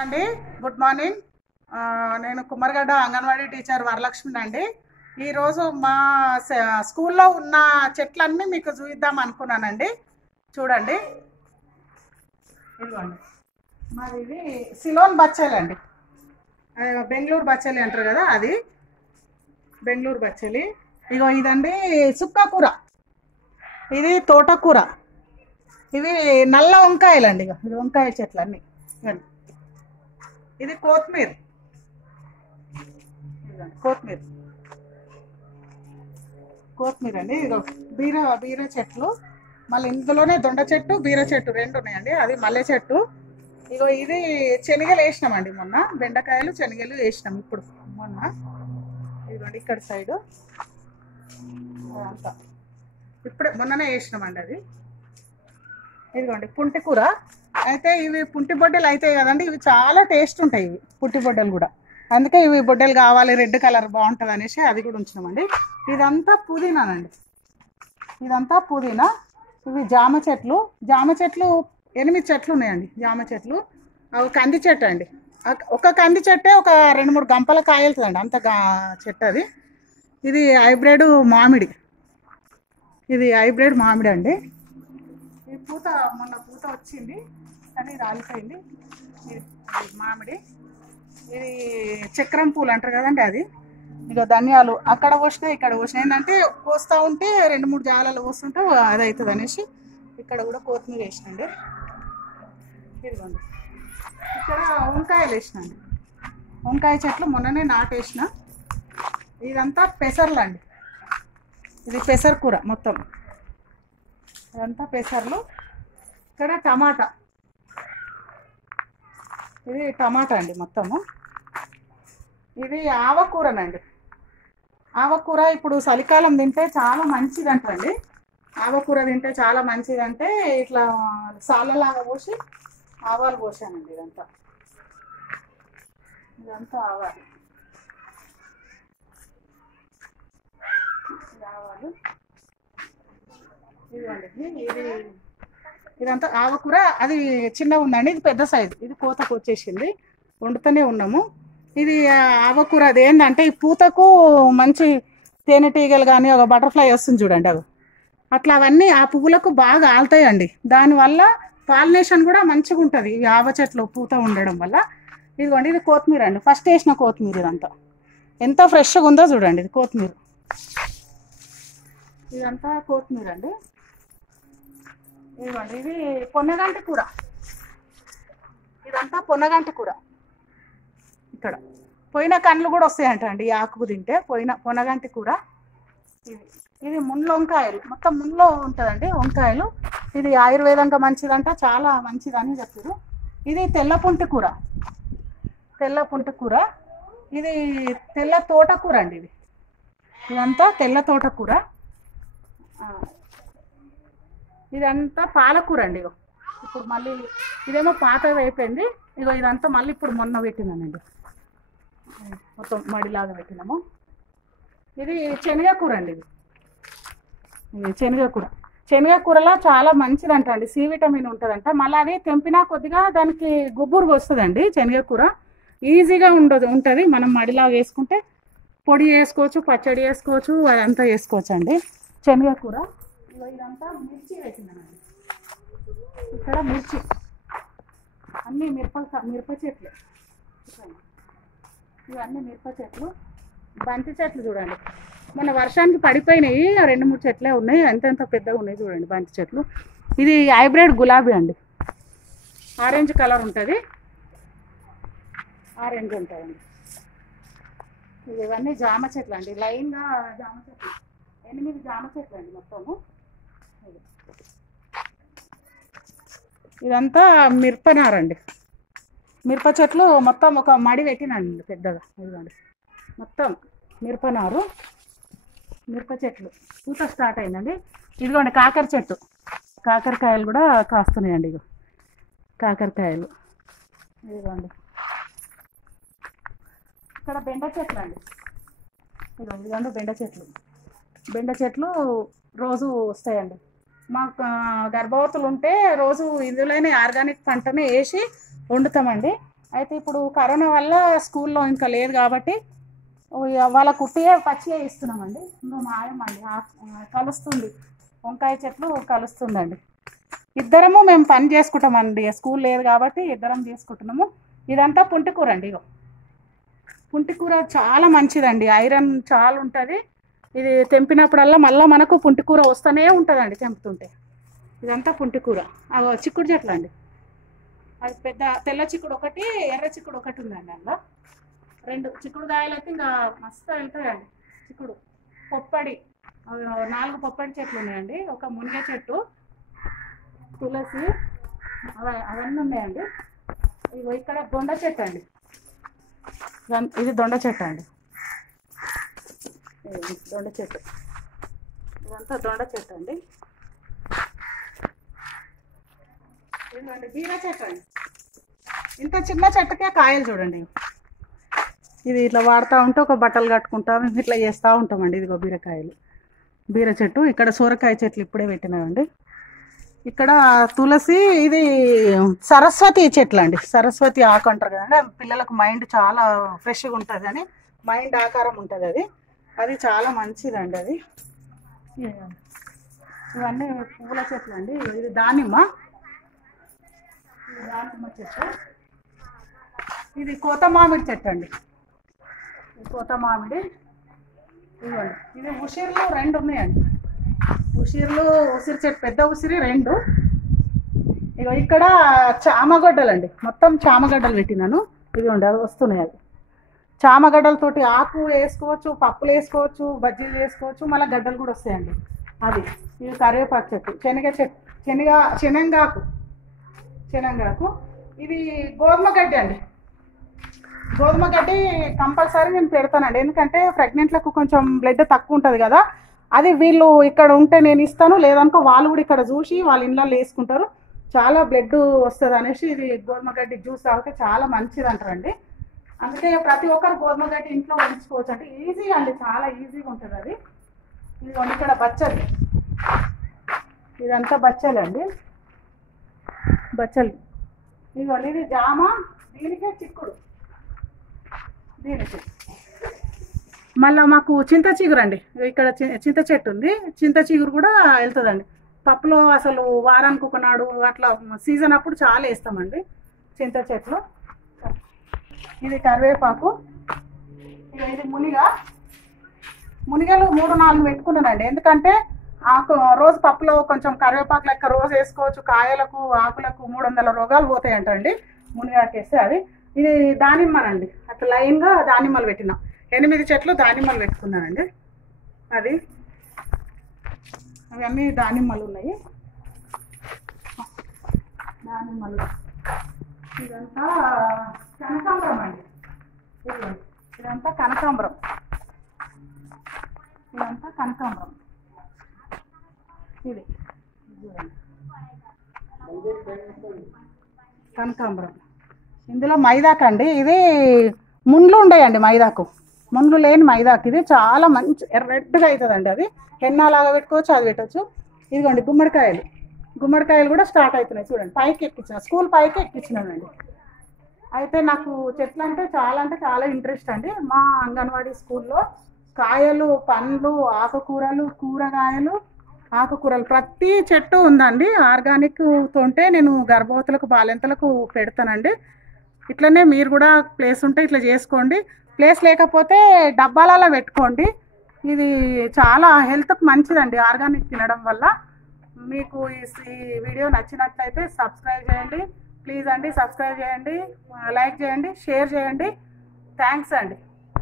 అండి good morning. నేను కుమ్మరిగడ్డ anganwadi teacher వరలక్ష్మిని అండి. ఈరోజు మా స్కూల్లో ఉన్న చెట్లన్నీ మీకు చూపిద్దాం అనుకున్నానండి. చూడండి, ఇదిగోండి, మాది ఇది సిలోన్ బచ్చేలి అండి. బెంగళూరు బచ్చేలి అంటారు కదా, అది బెంగళూరు బచ్చేలి. ఇగో ఇదండి సుక్కకూర, ఇది తోటకూర, ఇవి నల్ల వంకాయలు అండి. ఇగో ఇది వంకాయ చెట్లన్నీ. ఇది కొత్తిమీర, కొత్తిమీర కొత్తిమీర అండి. ఇదిగో బీర చెట్లు, మళ్ళీ ఇందులోనే దొండ చెట్టు బీర చెట్టు రెండు ఉన్నాయండి. అది మల్లె చెట్టు. ఇగో ఇది శనగలు వేసినామండి మొన్న, బెండకాయలు శనగలు వేసినాం ఇప్పుడు మొన్న. ఇదిగోండి ఇక్కడ సైడు అంతా ఇప్పుడే మొన్ననే వేసినామండి అది. ఇదిగోండి పుంటి కూర. అయితే ఇవి పుంటి బొడ్డలు అవుతాయి కదండి, ఇవి చాలా టేస్ట్ ఉంటాయి ఇవి పుంటి బొడ్డలు కూడా. అందుకే ఇవి బొడ్డలు కావాలి, రెడ్ కలర్ బాగుంటుంది అనేసి అది కూడా ఉంచినామండి. ఇదంతా పుదీనానండి, ఇదంతా పుదీనా. ఇవి జామ చెట్లు, 8 చెట్లు ఉన్నాయండి జామ చెట్లు. అవి కంది చెట్టు అండి. ఒక కంది చెట్టే ఒక 2-3 గంపల కాయలుతుందండి, అంత చెట్టు అది. ఇది హైబ్రిడ్ మామిడి, ఇది హైబ్రిడ్ మామిడి అండి. ఈ పూత మొన్న పూత వచ్చింది కానీ రాలిపోయింది. ఇది మామిడి, ఇది చక్రం పూలు అంటారు కదండి అది. ఇక ధనియాలు అక్కడ పోసినాయి ఇక్కడ పోసినాయి. ఏంటంటే కోస్తూ ఉంటే 2-3 జాగాలలో పోస్తుంటే అది అవుతుంది అనేసి ఇక్కడ కూడా కొత్తిమీర వేసినండి. ఇదిగోండి ఇక్కడ వంకాయలు వేసినండి, వంకాయ చెట్లు మొన్ననే నాటేసిన. ఇదంతా పెసర్లు అండి, ఇది పెసర కూర మొత్తం, ఇదంతా పెసర్లు. ఇక్కడ టమాటా, ఇది టమాటా అండి మొత్తము. ఇది ఆవకూరనండి. ఆవకూర ఇప్పుడు చలికాలం తింటే చాలా మంచిదంటండి. ఆవకూర తింటే చాలా మంచిదంటే ఇట్లా సాలలాగా పోసి ఆవాలు పోసానండి. ఇదంతా ఆవాలు, ఆవాలు. ఇదిగోండి ఇదంతా ఆవకూర. అది చిన్నగా ఉందండి, ఇది పెద్ద సైజు, ఇది కోతకు వచ్చేసింది, వండుతూనే ఉన్నాము. ఇది ఆవకూర. అది ఏంటంటే ఈ పూతకు మంచి తేనెటీగలు కానీ ఒక బటర్ఫ్లై వస్తుంది చూడండి, అవి అట్లా అవన్నీ ఆ పువ్వులకు బాగా ఆలుతాయండి. దానివల్ల పాలినేషన్ కూడా మంచిగా ఉంటుంది ఈ ఆవ చెట్లు పూత ఉండడం వల్ల. ఇదిగోండి ఇది కొత్తిమీర అండి, ఫస్ట్ వేసిన కొత్తిమీర. ఇదంతా ఎంత ఫ్రెష్గా ఉందో చూడండి, ఇది కొత్తిమీర, ఇదంతా కొత్తిమీర అండి. ఇదిగోండి ఇది పొన్నగంటి కూర, ఇదంతా పొన్నగంటి కూర. ఇక్కడ పోయిన కండ్లు కూడా వస్తాయంట అండి ఈ ఆకుకు తింటే, పొన్నగంటి కూర. ఇది ముళ్ళ వంకాయలు, మొత్తం ముళ్ళో ఉంటుందండి వంకాయలు. ఇది ఆయుర్వేదంగా మంచిదంట, చాలా మంచిదని చెప్పారు. ఇది తెల్ల పుంటి కూర, ఇది తెల్ల తోటకూర అండి. ఇదంతా తెల్ల తోటకూర. ఇదంతా పాలకూర అండి. ఇప్పుడు మళ్ళీ ఇదేమో పాతది అయిపోయింది. ఇగో ఇదంతా మళ్ళీ ఇప్పుడు మొన్న పెట్టినానండి, మొత్తం మడిలాగా పెట్టినాము. ఇది శనగకూర అండి, ఇది శనగకూరలో చాలా మంచిదంట అండి, సి విటమిన్ ఉంటుందంట. మళ్ళీ అది తెంపినా కొద్దిగా దానికి గుబ్బురు వస్తుందండి. శనగకూర ఈజీగా ఉంటుంది, మనం మడిలాగా వేసుకుంటే పొడి వేసుకోవచ్చు, పచ్చడి వేసుకోవచ్చు, అదంతా వేసుకోవచ్చు అండి శనగకూర. ఇదంతా మిర్చి వేసిందనండి, ఇక్కడ మిర్చి అన్నీ మిరప చెట్లు, ఇవన్నీ మిరప చెట్లు. బంతి చెట్లు చూడండి, మన వర్షానికి పడిపోయినాయి, 2-3 చెట్లే ఉన్నాయి, ఎంత పెద్దగా ఉన్నాయి చూడండి బంతి చెట్లు. ఇది హైబ్రిడ్ గులాబీ అండి, ఆరెంజ్ కలర్ ఉంటుంది, ఆరెంజ్ ఉంటుందండి. ఇవన్నీ జామ చెట్లు అండి, లైన్గా జామ చెట్లు, 8 జామ చెట్లు అండి మొత్తము. ఇదంతా మిరపనారండి, మిరప చెట్లు మొత్తం ఒక మడి పెట్టినండి పెద్దగా. ఇదిగోండి మొత్తం మిరపనారు, మిరప చెట్లు పూత స్టార్ట్ అయిందండి. ఇదిగోండి కాకర చెట్టు, కాకరకాయలు కూడా కాస్తున్నాయండి. ఇగో కాకరకాయలు, ఇదిగోండి. ఇక్కడ బెండ చెట్లు అండి, ఇదిగోండి బెండ చెట్లు రోజు వస్తాయండి. మాకు గర్భవతులు ఉంటే రోజు ఇందులోనే ఆర్గానిక్ పంటనే వేసి వండుతామండి. అయితే ఇప్పుడు కరోనా వల్ల స్కూల్లో ఇంకా లేదు కాబట్టి వాళ్ళ కుట్టియే పచ్చియే ఇస్తున్నామండి. ఇంకా మాయమండి కలుస్తుంది, వంకాయ చెట్లు కలుస్తుందండి. ఇద్దరము మేము పని చేసుకుంటామండి, స్కూల్ లేదు కాబట్టి ఇద్దరం చేసుకుంటున్నాము. ఇదంతా పుంటికూర అండి. ఇగో పుంటికూర చాలా మంచిదండి, ఐరన్ చాలా ఉంటుంది. ఇది తెంపినప్పుడల్లా మళ్ళీ మనకు పుంటికూర వస్తూనే ఉంటుందండి తెంపుతుంటే. ఇదంతా పుంటికూర. చిక్కుడు చెట్లు అండి, అది పెద్ద తెల్ల చిక్కుడు ఒకటి, ఎర్ర చిక్కుడు ఒకటి ఉందండి. అందులో 2 చిక్కుడుకాయలు అయితే ఇంకా మస్తు వెళ్తాయండి. చిక్కుడు పొప్పడి 4 పొప్పడి చెట్లు ఉన్నాయండి. ఒక మునిగ చెట్టు, తులసి, అవన్నీ ఉన్నాయండి. ఇగో ఇక్కడ దొండ చెట్టు అండి, ఇది దొండ చెట్టు అండి. దొండ చెట్టు, ఇదంతా దొండ చెట్టు అండి. ఇదండి బీర చెట్టు అండి. ఇంత చిన్న చెట్టుకే కాయలు చూడండి. ఇది ఇట్లా వాడుతూ ఉంటే ఒక బట్టలు కట్టుకుంటా మేము ఇట్లా చేస్తూ ఉంటామండి. ఇదిగో బీరకాయలు, బీర చెట్టు. ఇక్కడ సోరకాయ చెట్లు ఇప్పుడే పెట్టినామండి. ఇక్కడ తులసి, ఇది సరస్వతి చెట్లు అండి. సరస్వతి ఆకు అంటారు కదండి, పిల్లలకు మైండ్ చాలా ఫ్రెష్గా ఉంటుంది అని, మైండ్ ఆకారం ఉంటుంది అది, అది చాలా మంచిదండి అది. ఇవన్నీ పూల చెట్లు అండి. ఇది దానిమ్మ, దానిమ్మ చెట్టు. ఇది కోత మామిడి చెట్టు అండి, కోత మామిడి. ఇవ్వండి, ఇది ఉసిర్లు 2 ఉన్నాయండి. ఉసిర్లు, ఉసిరి చెట్టు పెద్ద ఉసిరి 2. ఇగో ఇక్కడ చామగడ్డలు అండి, మొత్తం చామగడ్డలు పెట్టినాను. ఇదిగోండి అవి వస్తున్నాయి. అది చామగడ్డలతోటి ఆకు వేసుకోవచ్చు, పప్పులు వేసుకోవచ్చు, బజ్జీలు వేసుకోవచ్చు, మళ్ళీ గడ్డలు కూడా వస్తాయండి. అది ఇది కరివేపాకు చెట్టు, శనగాకు. ఇది గోధుమ గడ్డి అండి. గోధుమ గడ్డి కంపల్సరీ నేను పెడతానండి, ఎందుకంటే ప్రెగ్నెంట్లకు కొంచెం బ్లడ్ తక్కువ ఉంటుంది కదా. అది వీళ్ళు ఇక్కడ ఉంటే నేను ఇస్తాను, లేదనుకో వాళ్ళు కూడా ఇక్కడ చూసి వాళ్ళ ఇళ్ళల్లో వేసుకుంటారు, చాలా బ్లడ్ వస్తుంది అనేసి ఇది గోధుమ గడ్డి జ్యూస్ తాగితే చాలా మంచిది అంటారండి. అందుకే ప్రతి ఒక్కరు గోధుమ గడ్డి ఇంట్లో వంచుకోవచ్చు అంటే ఈజీగా అండి, చాలా ఈజీగా ఉంటుంది అది. ఇదిగోండి ఇక్కడ బచ్చలు, ఇదంతా బచ్చలు అండి, బచ్చలు. ఇదిగోండి ఇది జామ, దీనికే చిక్కుడు, దీనికి. మళ్ళీ మాకు చింత చిగురు అండి, ఇక్కడ చింత చెట్టు ఉంది, చింత చిగురు కూడా వెళ్తుందండి. పప్పులో అసలు వారానికి ఒకనాడు అట్లా సీజన్ అప్పుడు చాలా వేస్తామండి చింత చెట్లు. ఇది కరివేపాకు. ఇది మునిగలు 3-4 పెట్టుకున్నానండి, ఎందుకంటే ఆకు రోజు పప్పులో కొంచెం కరివేపాకు లెక్క రోజు వేసుకోవచ్చు. కాయలకు ఆకులకు 300 రోగాలు పోతాయంటండి మునిగాకు వేస్తే. అది ఇది దానిమ్మనండి, అట్లా లైన్గా దానిమ్మలు పెట్టినాం. 8 చెట్లు దానిమ్మలు పెట్టుకున్నానండి. అది అవన్నీ దానిమ్మలు ఉన్నాయి, దానిమ్మలు. ఇదంతా కనకాంబరం అండి, ఇదంతా కనకాంబరం, ఇదంతా కనకాంబరం. ఇది కనకాంబరం. ఇందులో మైదాకు అండి, ఇది ముండ్లు ఉండేయండి, మైదాకు ముండ్లు లేని మైదాకు. ఇది చాలా మంచి రెడ్గా అవుతుందండి, అది హెన్నాలాగా పెట్టుకోవచ్చు, అది పెట్టవచ్చు. ఇదిగోండి గుమ్మడికాయలు కూడా స్టార్ట్ అవుతున్నాయి చూడండి, పైకి ఎక్కించిన, స్కూల్ పైకి ఎక్కించినానండి. అయితే నాకు చెట్లు అంటే చాలా ఇంట్రెస్ట్ అండి. మా అంగన్వాడీ స్కూల్లో కాయలు, పండ్లు, ఆకుకూరలు, ఆకుకూరలు ప్రతి చెట్టు ఉందండి. ఆర్గానిక్ తోటే నేను గర్భవతులకు, బాలింతలకు పెడతానండి. ఇట్లనే మీరు కూడా ప్లేస్ ఉంటే ఇట్లా చేసుకోండి, ప్లేస్ లేకపోతే డబ్బాలలో పెట్టుకోండి. ఇది చాలా హెల్త్కి మంచిదండి ఆర్గానిక్ తినడం వల్ల. మీకు ఈ వీడియో నచ్చినట్లయితే సబ్స్క్రైబ్ చేయండి ప్లీజ్ అండి, సబ్స్క్రైబ్ చేయండి, లైక్ చేయండి, షేర్ చేయండి. థ్యాంక్స్ అండి.